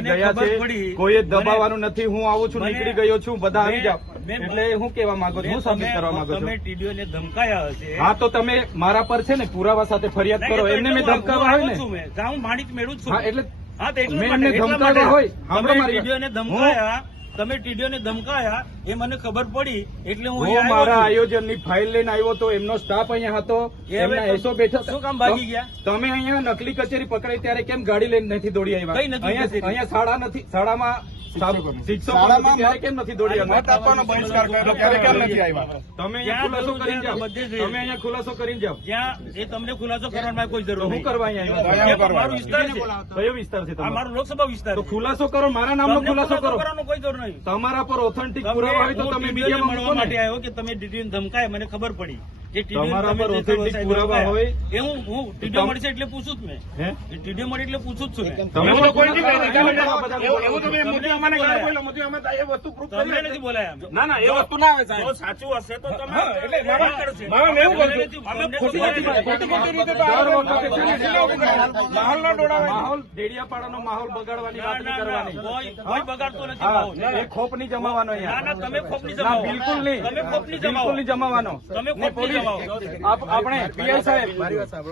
લઈને ગયા છે. કોઈ દબાવવાનું નથી હું આવું છું નીકળી ગયો છું બધા આવી જાઓ. એટલે હું કેવા માંગુ છું હું સાબિત કરવા માંગુ છું. તમે ટીડીઓને ધમકાયા હશે. હા તો તમે મારા પર છે ને પુરાવા સાથે ફરિયાદ કરો એમને મેં હું- ધમકાવા હું આવું ને. હું માણિક મેળવું છું. એટલે હા મેં એમને ધમકાવ્યા. હોય. સાંભળો તમે ટીડીઓને ધમકાયા એ મને ખબર પડી એટલે હું મારા આયોજનની ફાઇલ લઈને આવ્યો તો એમનો સ્ટાફ અહીંયા હતો એમના એસો બેઠા શું કામ ભાગી ગયા? તમે અહીંયા નકલી કચેરી પકડાઈ ત્યારે કેમ ગાડી લઈને નથી દોડી આવ્યા? કઈ નથી અહીંયા શાળા નથી શાળામાં શિક્ષકોની. શિક્ષકો શાળામાં નથી ત્યારે કેમ નથી દોડી મત આવ્યા આપવાનો બહિષ્કાર કર્યો ત્યારે કેમ નથી આવ્યા? તમે અહીંયા જ્યાં ખુલાસો કરીને જાઓ. એ તમને ખુલાસો કરવાની કોઈ જરૂર હું કરવા. મારો વિસ્તાર છે. કયો વિસ્તાર છે તમારો? મારો લોકસભા વિસ્તાર ખુલાસો કરો મારા નામનો ખુલાસો કરો. કોઈ જરૂર નહીં તમારા પર ઓથેન્ટિક પુરાવા હોય તો તમે મીડિયા મળવા માટે આવ્યો કે તમે ટીડીઓને ધમકાય મને ખબર પડી જે તમારા પર જે પુરાવા હોય. એ હું હું ટીડીઓ મળશે એટલે પૂછું જ મેં ટીડીઓ મળે એટલે પૂછું જ છું તમે તો કોઈ નહીં કહે. બધા એવું- એવું તો મેં તમને મોદી નથી અમાને બોલ્યો. મોદી અમે એ વસ્તુ proof કરી નથી બોલાયા ના ના એ વસ્તુ ના આવે સાહેબ સાચું હશે તો તમે એટલે મામા- કરશે. મામા એવું કહું છું. અમે ખોટી ખોટી ખોટી ખોટી રીતે તો આ વખતે છે ને, કેટલા ઊભી કરે? માહોલ ન દોડાવે માહોલ ડેડિયાપાડાનો માહોલ બગાડવાની વાત નહીં કરવાની કોઈ કોઈ બગાડતો નથી. એ ખોપ નહીં જમાવાનો ના અહીંયા ના તમે ખોપ નહીં જમાવો બિલકુલ નહીં તમે ખોપની બિલકુલ જમાવો નહીં જમાવાનો તમે ને ખોપની જમાવો. આપણે પીએલ સાહેબ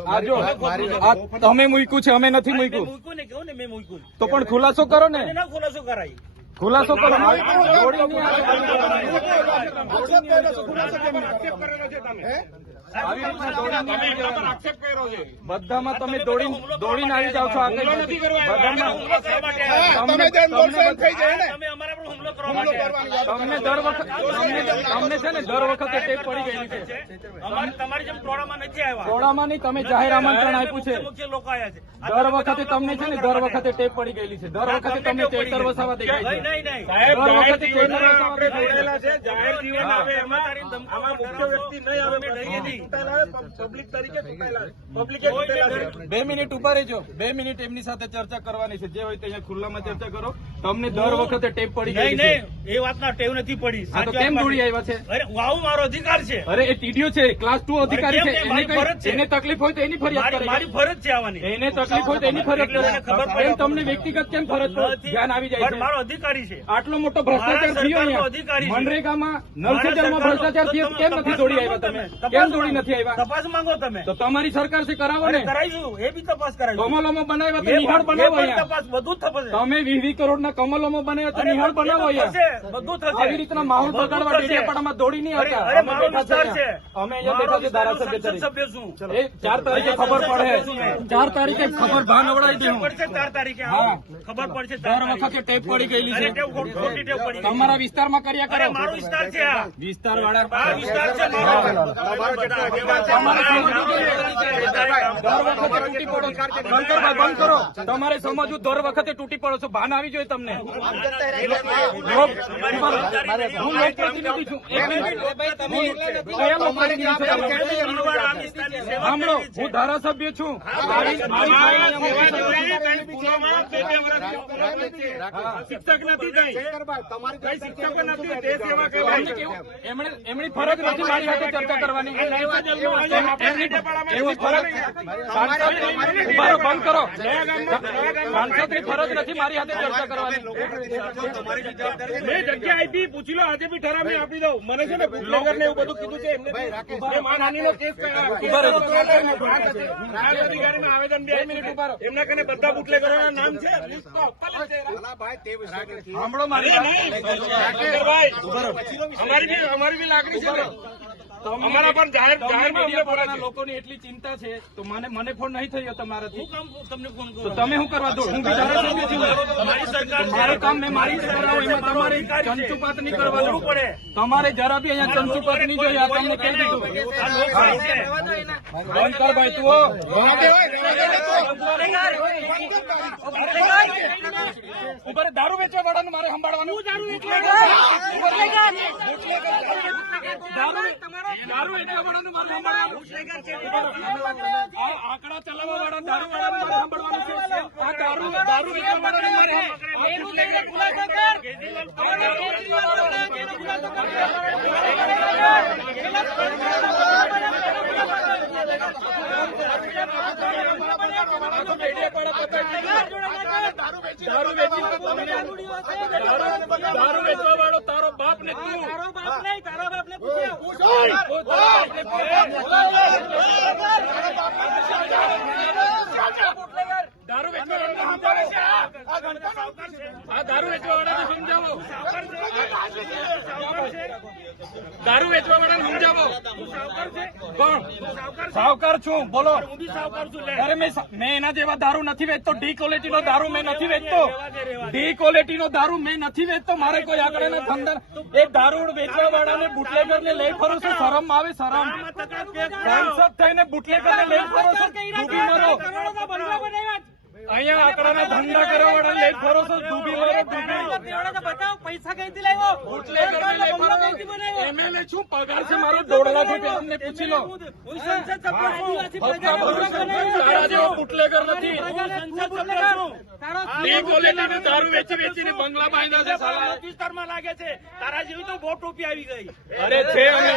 આ જો તમે મૂક્યું છે અમે નથી મૂક્યું મૂક્યું ને કહું ને મેં મૂક્યું તો પણ ખુલાસો કરો ને ના ખુલાસો કરાય ખુલાસો કરો નહીં નહીં નહીં બધામાં તમે દોડી દોડીને આવી જાઓ છો આગળ બધામાં. તમે તમને દર વખત તમને છે ને દર વખતે ટેપ પડી ગયેલી છે. તમારી જેમ ટોળામાં નથી આવ્યા. ટોળામાં નહીં તમે જાહેર આમંત્રણ આપ્યું છે. લોકો આવ્યા છે. દર વખતે તમને છે ને દર વખતે ટેપ પડી ગયેલી છે. દર વખતે તમને ચેતર વસાવા દેખાય છે. દર વખતે ચેતર આપણે વસાવા જોડેલા છે. જાહેર જીવન આવે એમાં આમાં મુખ્ય વ્યક્તિ નહીં આવે અમે ડરીએ નહીં. પબ્લિક તરીકે. પબ્લિકે બે મિનિટ ઊભા રહેજો. બે મિનિટ એમની સાથે ચર્ચા કરવાની છે. જે હોય તે અહીંયા ખુલ્લામાં ચર્ચા કરો. તમને દર વખતે ટેપ પડી નહીં ગયેલી એ વાતના ટેવ નથી પડી. તો કેમ દોડી આવ્યા છે? અરે હું મારો અધિકાર છે. અરે એ ટીડીઓ છે ક્લાસ ટુ અધિકારી છે. એને મારી ફરજ કઈ છે. એને તકલીફ હોય તો એની ફરિયાદ મારી ફરજ છે આવવાની. એને તકલીફ હોય તો એની ફરિયાદ ખબર પડે. તમને વ્યક્તિગત કેમ ફરજ ધ્યાન આવી જાય છે. મારો અધિકારી છે. આટલો મોટો ભ્રષ્ટાચાર થયો અધિકારી મનરેગામાં નલસેજરમાં ભ્રષ્ટાચાર થયો. કેમ નથી દોડી આવ્યા તમે. કેમ દોડી નથી આવ્યા? તપાસ માંગો તમે. તો તમારી સરકારથી કરાવો ને. કરાઈશું એ બી તપાસ કરાવી કમલોમાં બનાવ્યા તો નિહાળ બનાવો તપાસ બધું જ તમે વીસ કરોડના કમલોમાં બનાવ્યા તો નિહાળ બનાવો બધું થશે. આવી રીતના માહોલ બગાડવા ડેડિયાપાડામાં દોડી નહીં આવતા. અમે બેઠા છે. અમે અહીંયા બેઠા છે ધારાસભ્ય સભ્ય છું. એ ચાર તારીખે ખબર પડે. ચાર તારીખે ખબર ભાન અવડાવી દે પડશે ચાર તારીખે. હા. ખબર પડશે દર વખતે ટેપ પડી ગયેલી છે. તમારા વિસ્તારમાં કર્યા કરે. મારો વિસ્તાર છે વિસ્તાર વાળા વિસ્તાર છે મારો. તમારો બધા કરો તમારે સમજવું દર વખતે તૂટી પડો છો ભાન આવી જોઈએ તમને હું એક છો? સાંભળો હું ધારાસભ્ય છું. શિક્ષક નથી શિક્ષક તે સેવા? એમણે એમની ફરજ નથી મારી સાથે ચર્ચા કરવાની એમની ફરજ સાંસદ ઊભા રહો, બંધ કરો. સાંસદની ફરજ નથી મારી હાથે ચર્ચા કરવાની. મેં જગ્યા આપી પૂછી લો આજે બી ઠરાવ મેં આપી દઉં. મને છે ને બુટલેગર ને એવું બધું કીધું છે એમને મેં માનહાનિનો કેસ આવેદન બે મિનિટ ઉભારો એમના કને બધા બુટલેગરોના નામ છે. સાંભળો મારી અમારી બી લાગણી છે ને. અમારા જાહેર. લોકોની એટલી ચિંતા છે તો મને મને ફોન નહીં થયો તમારાથી. તમને ફોન તો તમે શું કરવા દો હું બી ધારાસભ્ય છું મારી સરકાર મારું કામ મેં મારી કરાવું એમાં તમારે ચંચુપાત નહીં કરવાનું પડે. તમારે જરા બી અહીંયા ચંચુપાત નહીં જોઈએ આ તમને કહી દીધું. બંધ કર ભાઈ તું ઉપર દારૂ વેચવા વાળાનું મારે સંભાળવાનું આંકડા ચલાવવા વાળા દારૂ મારે સંભાળવાનું છે આ દારૂ દારૂ વેચવા વાળાનું મારે સંભાળવાનું છે. દારૂ વેચવા વાળો તારો બાપ ને તું તારો બાપ નહીં તારા દારૂ વેચવા વાળાને સમજાવો દારૂ વેચવા વાળાને સમજાવો. કોણ? સાવકાર છું. બોલો. અરે મેં મેં એના જેવા દારૂ નથી વેચતો. ડી ક્વોલિટી નો દારૂ મેં નથી વેચતો. ડી ક્વોલિટી નો દારૂ મેં નથી વેચતો. મારે કોઈ આગળ ના ધંધા એ દારૂ વેચવા વાળાને બુટલેગર ને લઈ ફરો છો. શરમ આવે શરમ. સાંસદ થઈને બુટલેગર ને લઈ ફરો છો. ડૂબી મરો. અહીંયા આંકડાના ધંધા કરવા વાળા છો ડૂબી બતાવો પૈસા કઈથી લાવ્યો? એમએલએ પગાર છે? મારો દોઢ લાખ રૂપિયા પૂછી લો. હું. સંસદ સભ્ય બુટલેગર નથી ક્વોલિટીનું દારૂ વેચી વેચીને બંગલા બાંધ્યા છે સાલા. વિસ્તારમાં લાગે છે. તારા જેવી તો બહુ ટોપી આવી ગઈ. અરે છે અમે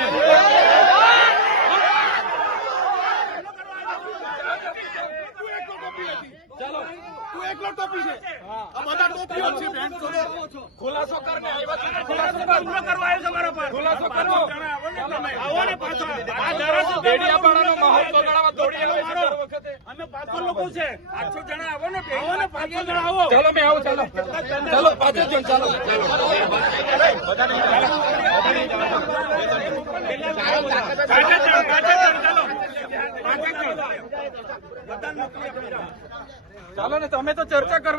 ચાલો તું એકલો ટોપી છે આ બધા ટોપીઓ છે બેન જોડે ખુલાસો કરને આવ્યા છે ને ખુલાસો કર હુમલો કરવા આવ્યો છે મારા પર ખુલાસો કરો આવો ને પાછા આ ધારાસભ્ય માહોલ બગાડવા દોડી આવે વખતે. અમે પાંચસો લોકો છે. પાંચસો જણા આવો ને આવો ને પાંચસો જણા આવો. ચાલો મેં આવો ચાલો. ચાલો પાછળ જણ ચાલો. ચાલો. ને તમે તો ચર્ચા કરવા